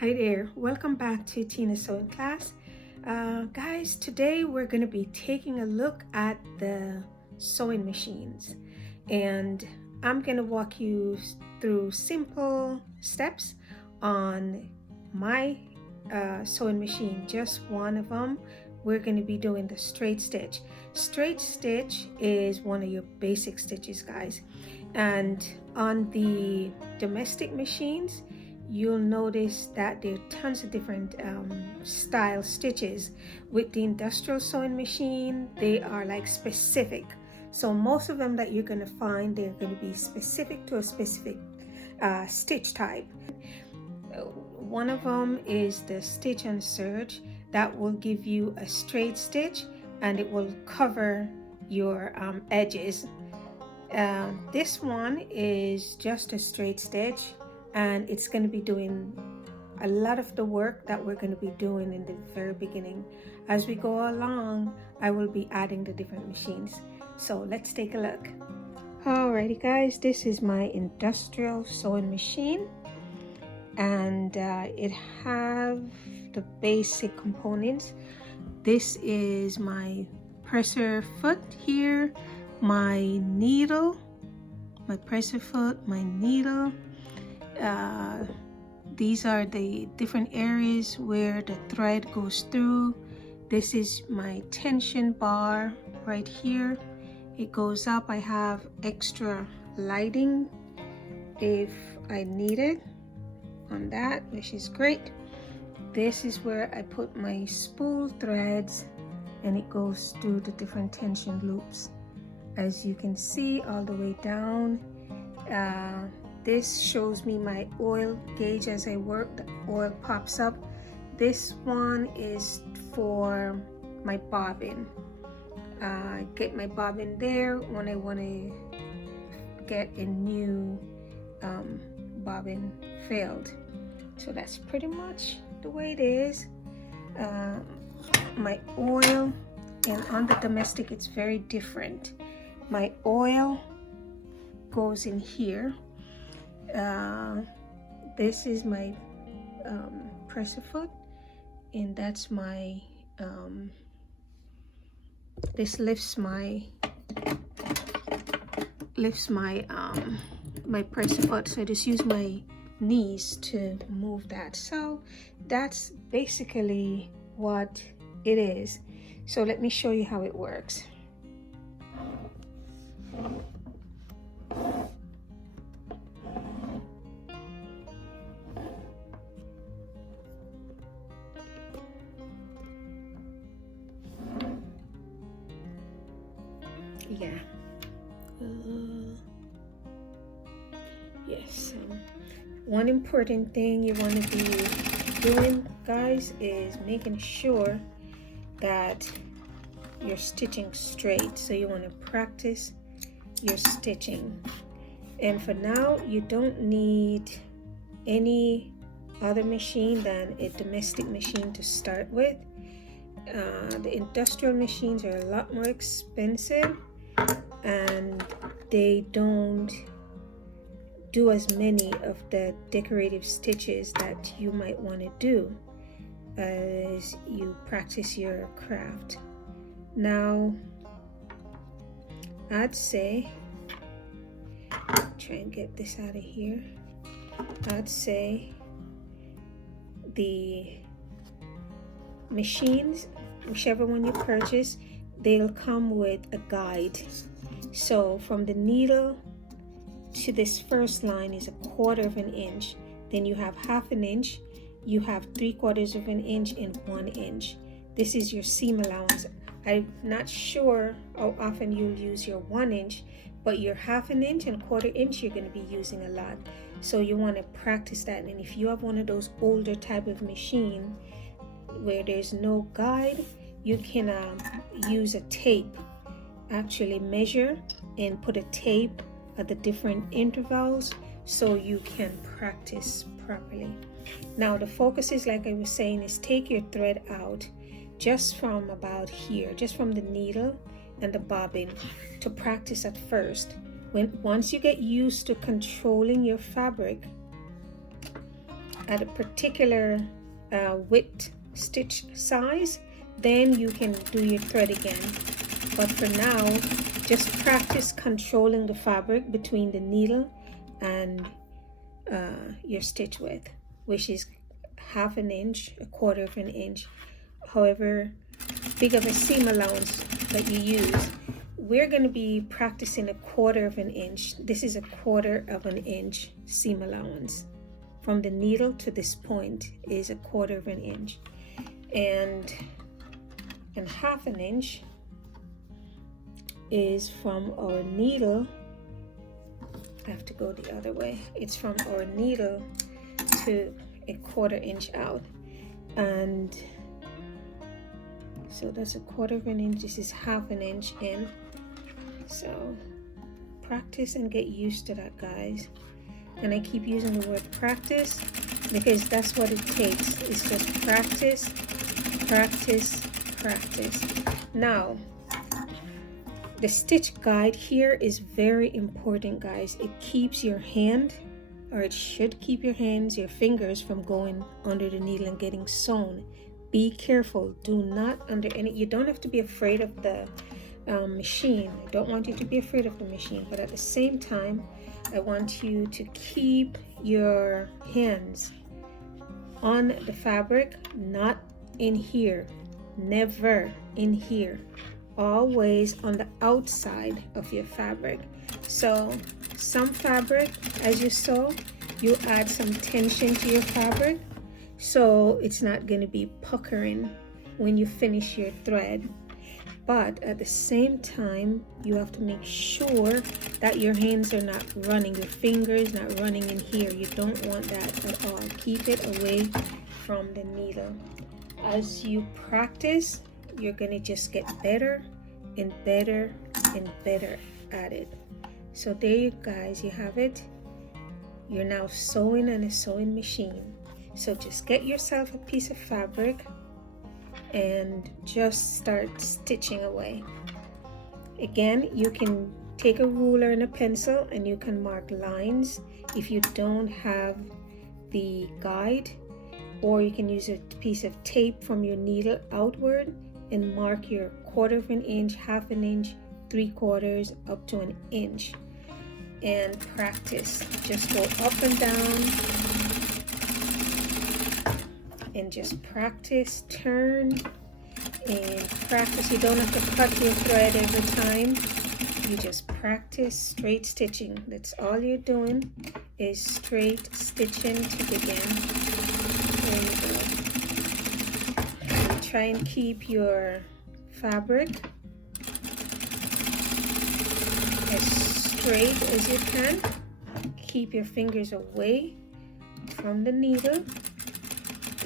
Hi there, welcome back to Tina's sewing class. Guys, today we're going to be taking a look at the sewing machines, and I'm going to walk you through simple steps on my sewing machine, just one of them. We're going to be doing the straight stitch. Straight stitch is one of your basic stitches, guys, and on the domestic machines you'll notice that there are tons of different style stitches. With the industrial sewing machine, they are like specific, so most of them that you're going to find, they're going to be specific to a specific stitch type. One of them is the stitch and serge, that will give you a straight stitch and it will cover your edges. This one is just a straight stitch, and it's going to be doing a lot of the work that we're going to be doing in the very beginning. As we go along, I will be adding the different machines. So let's take a look. Alrighty guys, this is my industrial sewing machine, and it have the basic components. This is my presser foot here, my needle, my presser foot, my needle. These are the different areas where the thread goes through. This is my tension bar right here. It goes up. I have extra lighting if I need it on that, which is great. This is where I put my spool threads, and it goes through the different tension loops, as you can see, all the way down. This shows me my oil gauge. As I work, the oil pops up. This one is for my bobbin. I get my bobbin there when I want to get a new bobbin filled. So that's pretty much the way it is. My oil, and on the domestic it's very different. My oil goes in here. This is my presser foot, and that's my this lifts my my presser foot, so I just use my knees to move that. So that's basically what it is. So let me show you how it works. Yeah. Yes. One important thing you want to be doing, guys, is making sure that you're stitching straight. So you want to practice your stitching. And for now, you don't need any other machine than a domestic machine to start with. The industrial machines are a lot more expensive, and they don't do as many of the decorative stitches that you might want to do as you practice your craft. Now, I'd say, try and get this out of here. I'd say the machines, whichever one you purchase, they'll come with a guide. So from the needle to this first line is 1/4 of an inch, then you have 1/2 inch, you have 3/4 of an inch, and 1 inch. This is your seam allowance. I'm not sure how often you'll use your 1 inch, but your 1/2 inch and 1/4 inch you're going to be using a lot. So you want to practice that. And if you have one of those older type of machine where there's no guide, you can use a tape. Actually measure and put a tape at the different intervals so you can practice properly. Now the focus is, like I was saying, is take your thread out just from about here, just from the needle and the bobbin, to practice at first. Once you get used to controlling your fabric, at a particular width stitch size, then you can do your thread again. But for now, just practice controlling the fabric between the needle and your stitch width, which is 1/2 inch, 1/4 inch, however big of a seam allowance that you use. We're going to be practicing 1/4 inch. This is 1/4 inch seam allowance. From the needle to this point is 1/4 inch, and 1/2 inch is from our needle. I have to go the other way. It's from our needle to 1/4 inch out, and so that's 1/4 inch. This is 1/2 inch in. So practice and get used to that, guys. And I keep using the word practice because that's what it takes. It's just practice, practice, practice. Now, the stitch guide here is very important, guys. It keeps your hand, or it should keep your hands, your fingers from going under the needle and getting sewn. Be careful. Do not you don't have to be afraid of the machine. I don't want you to be afraid of the machine, but at the same time, I want you to keep your hands on the fabric, not in here. Never in here. Always on the outside of your fabric. So some fabric, as you sew, you add some tension to your fabric, so it's not going to be puckering when you finish your thread. But at the same time, you have to make sure that your hands are not running, your fingers not running in here. You don't want that at all. Keep it away from the needle. As you practice, you're going to just get better and better and better at it. So there you guys, you have it. You're now sewing on a sewing machine. So just get yourself a piece of fabric and just start stitching away. Again, you can take a ruler and a pencil and you can mark lines if you don't have the guide, or you can use a piece of tape from your needle outward and mark your 1/4 inch, 1/2 inch, 3/4 up to 1 inch, and practice. Just go up and down and just practice, turn and practice. You don't have to cut your thread every time. You just practice straight stitching. That's all you're doing, is straight stitching to begin. And try and keep your fabric as straight as you can. Keep your fingers away from the needle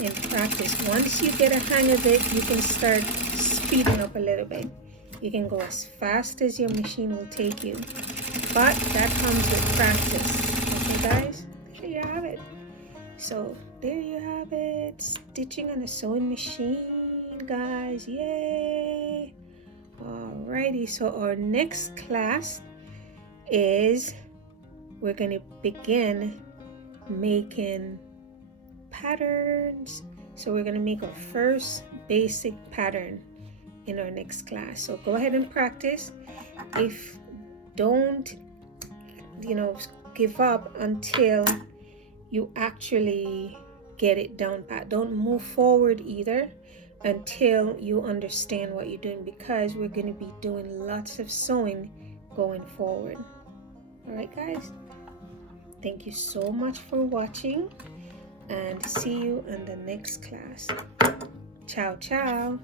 and practice. Once you get a hang of it, you can start speeding up a little bit. You can go as fast as your machine will take you, but that comes with practice. Okay, guys, there you have it. So there you have it, stitching on a sewing machine, guys. Yay! Alrighty, so our next class is we're going to begin making patterns. So we're going to make our first basic pattern in our next class. So go ahead and practice. If don't give up until you actually get it down pat. Don't move forward either until you understand what you're doing, because we're going to be doing lots of sewing going forward. All right, guys, thank you so much for watching, and see you in the next class. Ciao, ciao.